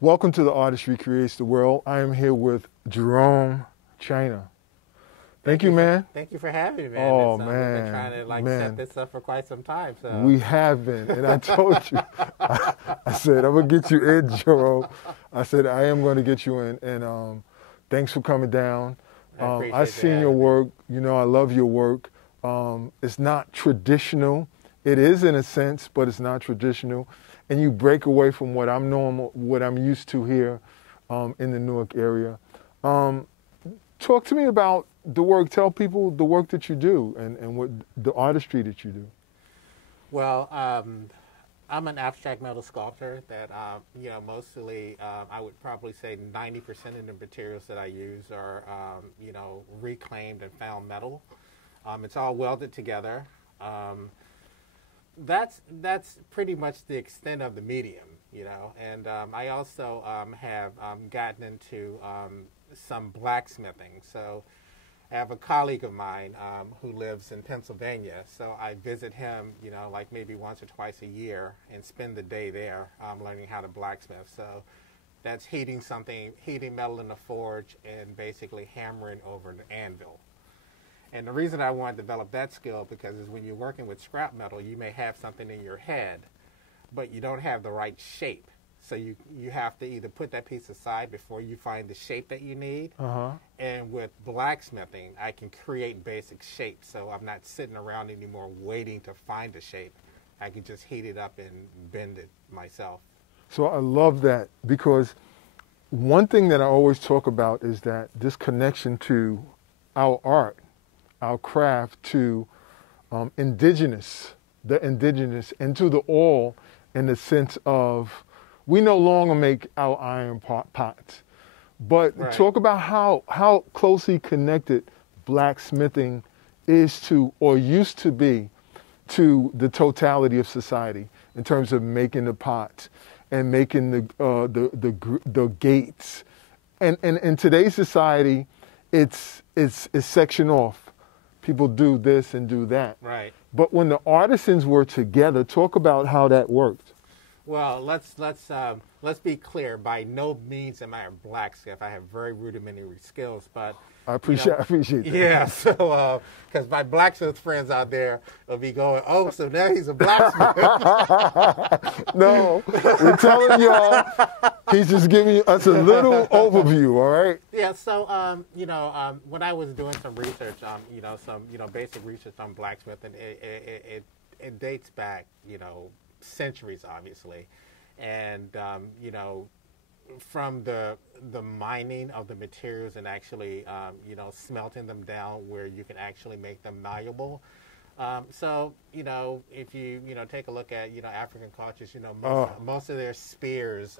Welcome to the Artistry Creates the World. I am here with Jerome China. Thank you, man. Thank you for having me, man. Oh, We've been trying to set this up for quite some time. So. We have been, and I told you, I said, I'm going to get you in, Jerome. I said, I am going to get you in, and thanks for coming down. I've seen your work. You know, I love your work. It's not traditional. It is in a sense, but it's not traditional. And you break away from what I'm used to here in the Newark area. Talk to me about the work. Tell people the work that you do and what the artistry that you do. Well, I'm an abstract metal sculptor that, you know, mostly I would probably say 90% of the materials that I use are, you know, reclaimed and found metal. It's all welded together. That's pretty much the extent of the medium, you know. And I also have gotten into some blacksmithing. So I have a colleague of mine who lives in Pennsylvania. So I visit him, you know, like maybe once or twice a year and spend the day there learning how to blacksmith. So that's heating metal in the forge and basically hammering over an anvil. And the reason I want to develop that skill because is when you're working with scrap metal, you may have something in your head, but you don't have the right shape. So you have to either put that piece aside before you find the shape that you need. And with blacksmithing, I can create basic shapes. So I'm not sitting around anymore waiting to find the shape. I can just heat it up and bend it myself. So I love that because one thing that I always talk about is that this connection to our art, our craft, to the indigenous, and to the all in the sense of we no longer make our iron pots. But right. Talk about how closely connected blacksmithing is to, or used to be, to the totality of society in terms of making the pots and making the gates. And in today's society, it's sectioned off. People do this and do that. Right. But when the artisans were together, talk about how that worked. Well, let's be clear. By no means am I a blacksmith. I have very rudimentary skills, but I appreciate that. Yeah. So, because my blacksmith friends out there will be going, "Oh, so now he's a blacksmith." No, we're telling y'all. He's just giving us a little overview. All right. Yeah. So, you know, when I was doing some research, some basic research on blacksmithing, it dates back, you know, centuries, obviously, and you know, from the mining of the materials and actually you know, smelting them down where you can actually make them malleable. So you know, if you take a look at, you know, African cultures, you know, most of their spears,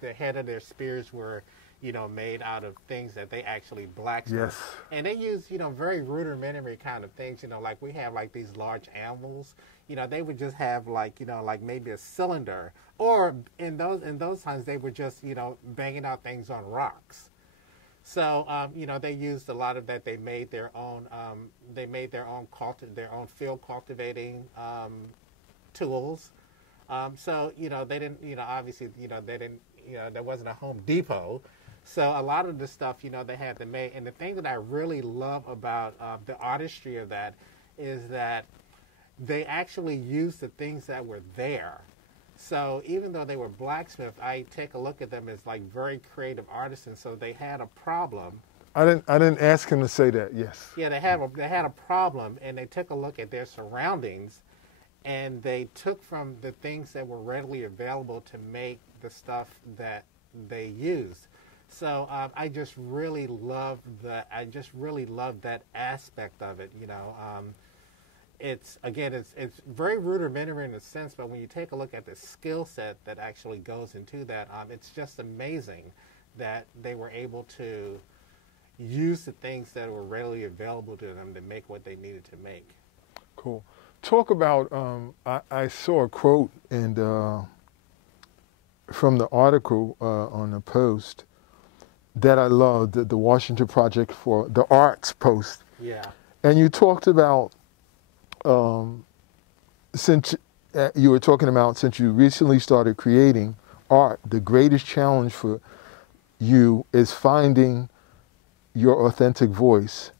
the head of their spears were, you know, made out of things that they actually blacksmith. Yes. And they use, you know, very rudimentary kind of things, you know, like we have like these large anvils, you know, they would just have like, you know, like maybe a cylinder, or in those times they were just, you know, banging out things on rocks. So, you know, they used a lot of that. They made their own, their own field cultivating tools. So, you know, they didn't, you know, obviously, you know, there wasn't a Home Depot. So a lot of the stuff, you know, they had to make. And the thing that I really love about the artistry of that is that they actually used the things that were there. So even though they were blacksmiths, I take a look at them as like very creative artisans. So they had a problem. I didn't ask him to say that. Yes. Yeah, they had a problem, and they took a look at their surroundings, and they took from the things that were readily available to make the stuff that they used. So I just really love that aspect of it. You know, it's again, it's very rudimentary in a sense, but when you take a look at the skill set that actually goes into that, it's just amazing that they were able to use the things that were readily available to them to make what they needed to make. Cool. Talk about, I saw a quote from the article on the Post that I loved, the Washington Project for the Arts Post. Yeah. And you talked about, since you were talking about, since you recently started creating art, the greatest challenge for you is finding your authentic voice.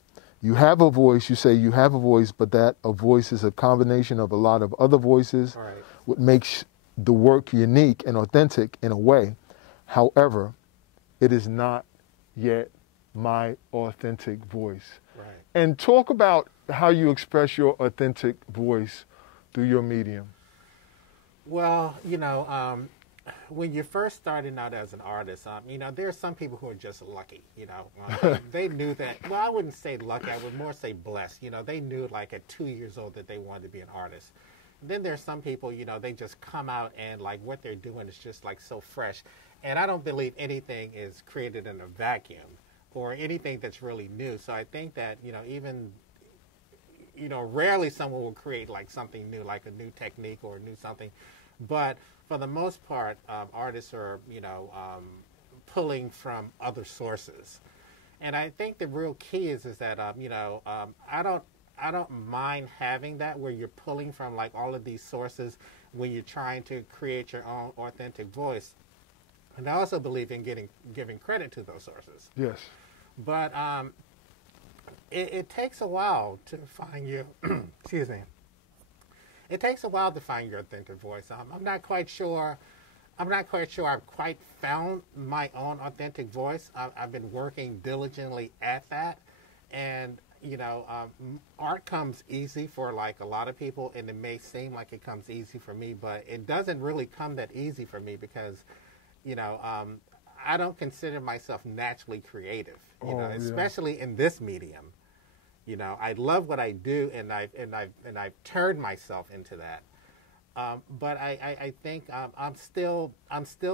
You have a voice, you say you have a voice, but that a voice is a combination of a lot of other voices, Right. what makes the work unique and authentic in a way. However, it is not yet my authentic voice. Right. And talk about how you express your authentic voice through your medium. Well, when you're first starting out as an artist, there are some people who are just lucky, they knew that, well, I wouldn't say lucky, I would more say blessed. They knew like at 2 years old that they wanted to be an artist. Then there's some people, they just come out and like what they're doing is just like so fresh. And I don't believe anything is created in a vacuum or anything that's really new. So I think that, even, rarely someone will create like something new, like a new technique or a new something. But for the most part, artists are, pulling from other sources. And I think the real key is that, I don't mind having that where you're pulling from like all of these sources when you're trying to create your own authentic voice. And I also believe in giving credit to those sources. Yes. But it takes a while to find your, excuse me. It takes a while to find your authentic voice. I'm not quite sure I've quite found my own authentic voice. I've been working diligently at that. And, art comes easy for like a lot of people, and it may seem like it comes easy for me, but it doesn't really come that easy for me because, I don't consider myself naturally creative, especially in this medium. I love what I do, and I've turned myself into that. But I think I'm still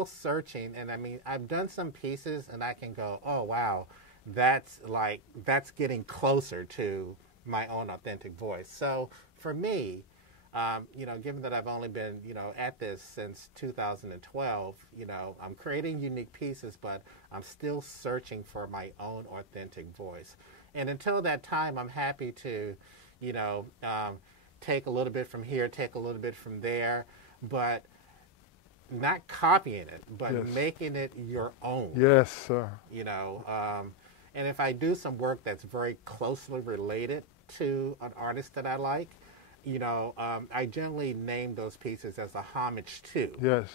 searching, and I mean I've done some pieces, and I can go, oh wow, that's getting closer to my own authentic voice. So for me, given that I've only been at this since 2012, I'm creating unique pieces, but I'm still searching for my own authentic voice. And until that time, I'm happy to, take a little bit from here, take a little bit from there, but not copying it, but Yes. making it your own. Yes, sir. And if I do some work that's very closely related to an artist that I like, I generally name those pieces as a homage to. Yes.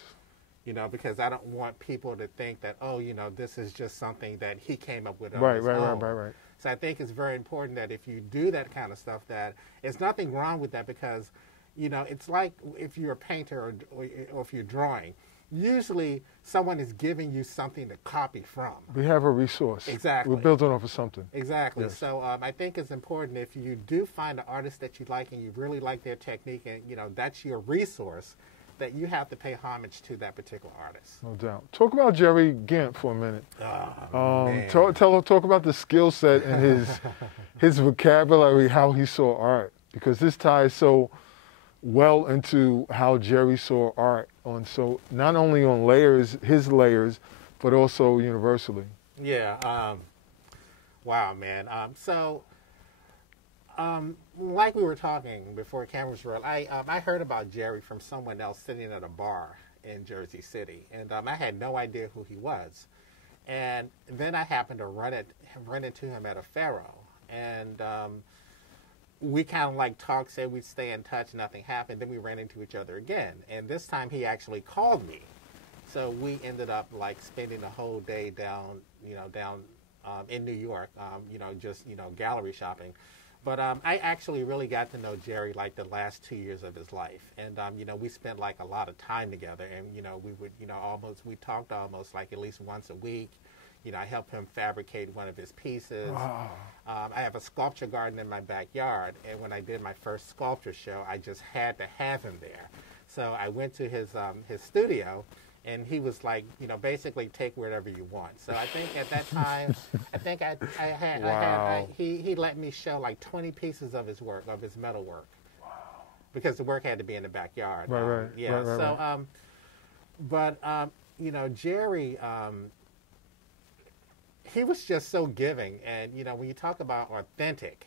Because I don't want people to think that, oh, this is just something that he came up with on Right, his right, own. right. So I think it's very important that if you do that kind of stuff, that there's nothing wrong with that because, it's like if you're a painter or if you're drawing, usually someone is giving you something to copy from. We have a resource. Exactly. We're building off of something. Exactly. Yes. So I think it's important if you do find an artist that you like and you really like their technique and, that's your resource, that you have to pay homage to that particular artist. No doubt. Talk about Jerry Gant for a minute. Man. Talk about the skill set and his vocabulary, how he saw art, because this ties so well into how Jerry saw art not only on his layers, but also universally. Yeah. Wow, man. Like we were talking before cameras rolled, I heard about Jerry from someone else sitting at a bar in Jersey City, and I had no idea who he was. And then I happened to run into him at a Faro, and we kind of like talked, said we'd stay in touch, nothing happened. Then we ran into each other again, and this time he actually called me. So we ended up like spending a whole day down in New York, just gallery shopping. But I actually really got to know Jerry like the last 2 years of his life, and we spent like a lot of time together, and we would we talked almost like at least once a week. I helped him fabricate one of his pieces. Wow. I have a sculpture garden in my backyard, and when I did my first sculpture show, I just had to have him there. So I went to his studio, and he was like, basically take whatever you want. So I think at that time, he let me show like 20 pieces of his work, of his metal work. Wow. Because the work had to be in the backyard. Right. Yeah. Right, so, right. Jerry, he was just so giving. And, when you talk about authentic,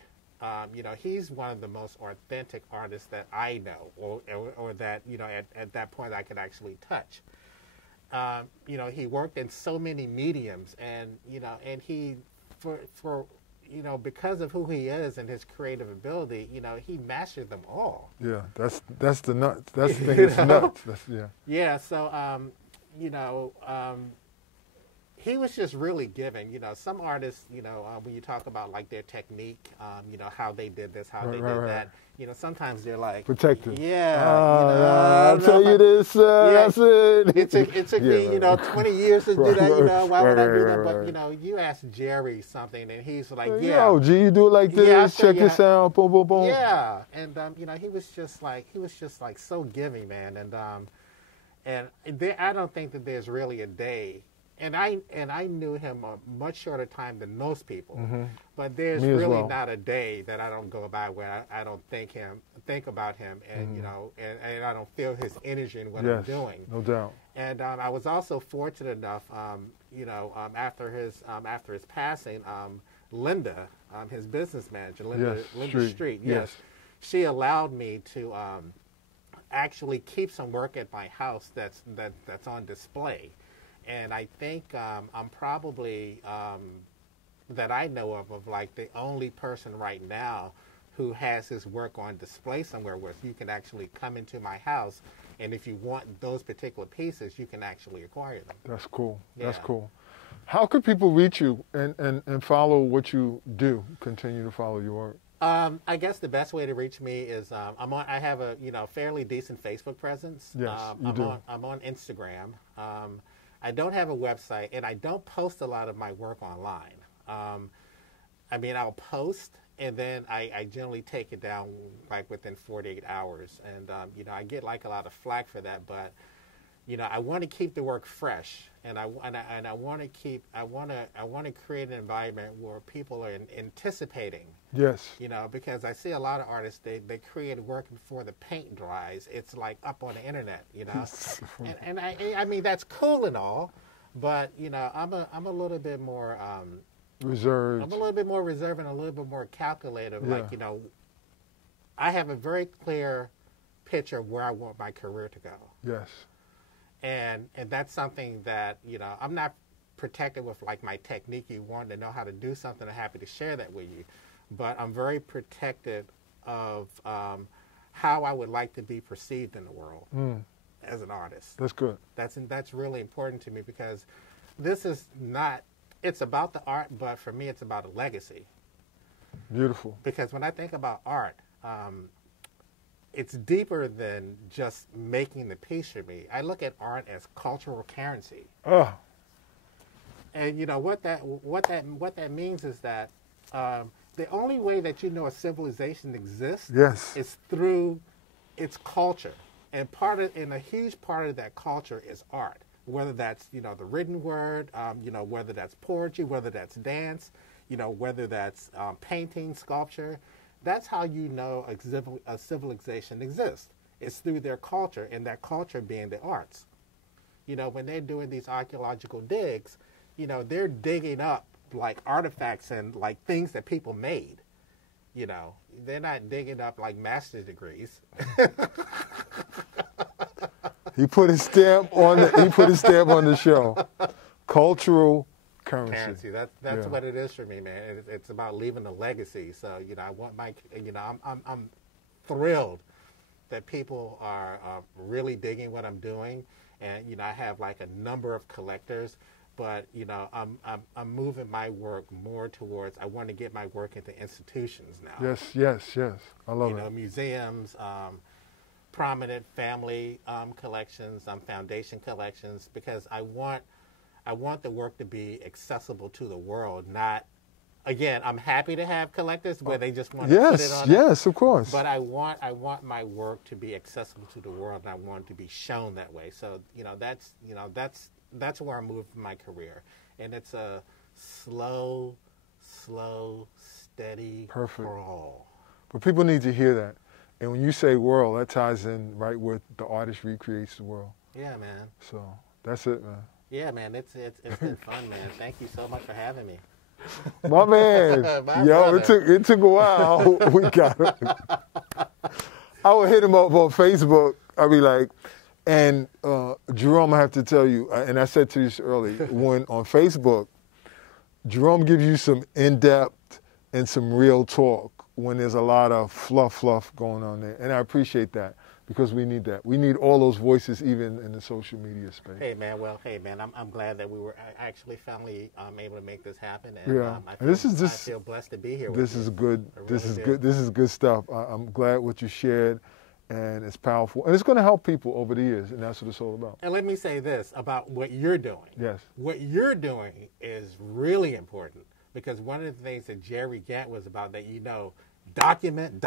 he's one of the most authentic artists that I know, or that, at that point I could actually touch. He worked in so many mediums, and, and he, because of who he is and his creative ability, he mastered them all. Yeah, that's the nuts. That's the thing. It's nuts. Yeah. Yeah. So, he was just really giving. Some artists, when you talk about like their technique, how they did this, how they did that. Sometimes they're like protective. Yeah. I'll tell you this. That's it. It took me, 20 years to do that. Why would I do that? But you ask Jerry something, and he's like, Yo, G, you do it like this. Check your sound. Boom, boom, boom. Yeah. And he was just like so giving, man. And I don't think that there's really a day. And I knew him a much shorter time than most people, but there's really not a day that I don't go by where I don't think about him, and and I don't feel his energy in what I'm doing. No doubt. And I was also fortunate enough, after his passing, Linda, his business manager, Linda Street, she allowed me to actually keep some work at my house that's on display. And I think I'm probably, that I know of like the only person right now who has his work on display somewhere where you can actually come into my house, and if you want those particular pieces, you can actually acquire them. That's cool. Yeah. That's cool. How could people reach you and follow what you do, continue to follow your work? I guess the best way to reach me is I have a fairly decent Facebook presence. Yes, you do. I'm on Instagram. I don't have a website, and I don't post a lot of my work online. I'll post, and then I generally take it down like within 48 hours. And, I get like a lot of flack for that, but, I want to keep the work fresh, and I want to create an environment where people are anticipating. Yes. Because I see a lot of artists, they create work before the paint dries. It's like up on the internet, and I mean, that's cool and all, but, I'm a little bit more reserved. I'm a little bit more reserved and a little bit more calculative. Yeah. Like, I have a very clear picture of where I want my career to go. Yes. And that's something that, I'm not protected with like my technique. You want to know how to do something, I'm happy to share that with you. But I'm very protected of how I would like to be perceived in the world as an artist. That's good. That's really important to me, because this is not, it's about the art, but for me it's about a legacy. Beautiful. Because when I think about art, it's deeper than just making the piece for me. I look at art as cultural currency. Oh. And what that means is that the only way that a civilization exists is through its culture. And a huge part of that culture is art. Whether that's, the written word, whether that's poetry, whether that's dance, whether that's painting, sculpture. That's how a civilization exists. It's through their culture, and that culture being the arts. When they're doing these archaeological digs, they're digging up like artifacts and like things that people made. They're not digging up like master's degrees. He put his stamp on the show. Cultural currency. That's what it is for me, man. It's about leaving a legacy. So I want I'm thrilled that people are really digging what I'm doing, and I have like a number of collectors. But I'm moving my work more towards, I want to get my work into institutions now. Yes. I love it. Museums, prominent family collections, foundation collections, because I want I want the work to be accessible to the world, not, again, I'm happy to have collectors where they just want to put it on. Yes, of course. But I want my work to be accessible to the world, and I want it to be shown that way. So, that's where I moved in my career. And it's a slow, steady crawl. But people need to hear that. And when you say world, that ties in right with the artist recreates the world. Yeah, man. So that's it, man. Yeah, man. It's been fun, man. Thank you so much for having me. My man. Yo, it took a while. We got him. I would hit him up on Facebook. I'd be like, and Jerome, I have to tell you, and I said to you earlier, when on Facebook, Jerome gives you some in-depth and some real talk when there's a lot of fluff going on there. And I appreciate that because we need that. We need all those voices even in the social media space. Hey, man. Well, I'm glad that we were actually finally able to make this happen. And, yeah. I feel blessed to be here with you. This is good. Really this is good. This is good stuff. I'm glad what you shared. And it's powerful. And it's going to help people over the years, and that's what it's all about. And let me say this about what you're doing. Yes. What you're doing is really important because one of the things that Jerry Gant was about that document.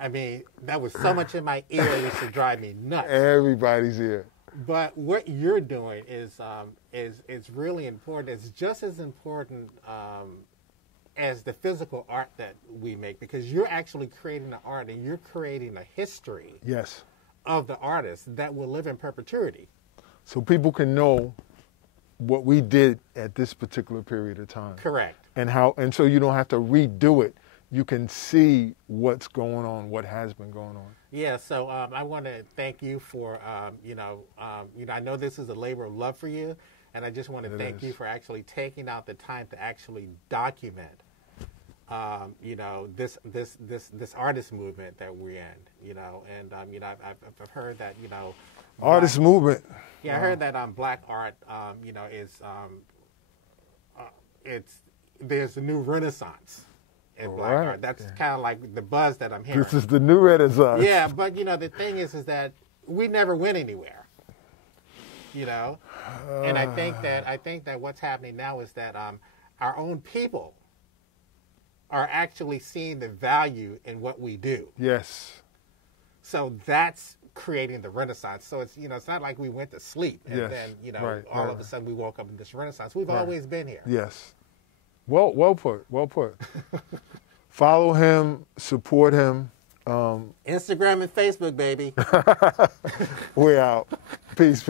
I mean, that was so much in my ear, it used to drive me nuts. Everybody's ear. But what you're doing is really important. It's just as important as the physical art that we make because you're actually creating the art and you're creating a history of the artist that will live in perpetuity. So people can know what we did at this particular period of time. Correct. And so you don't have to redo it. You can see what's going on, what has been going on. Yeah, so I want to thank you for, I know this is a labor of love for you, and I just want to thank you for actually taking out the time to actually document, this artist movement that we're in, and I've heard that, artist movement. Yeah, I heard that black art, there's a new renaissance in black art. That's kind of like the buzz that I'm hearing. This is the new renaissance. Yeah, but the thing is that we never went anywhere. And I think that what's happening now is that our own people are actually seeing the value in what we do. Yes. So that's creating the renaissance. So it's it's not like we went to sleep and then all of a sudden we woke up in this renaissance. We've always been here. Yes. Well put. Follow him, support him. Instagram and Facebook, baby. We're out. Peace.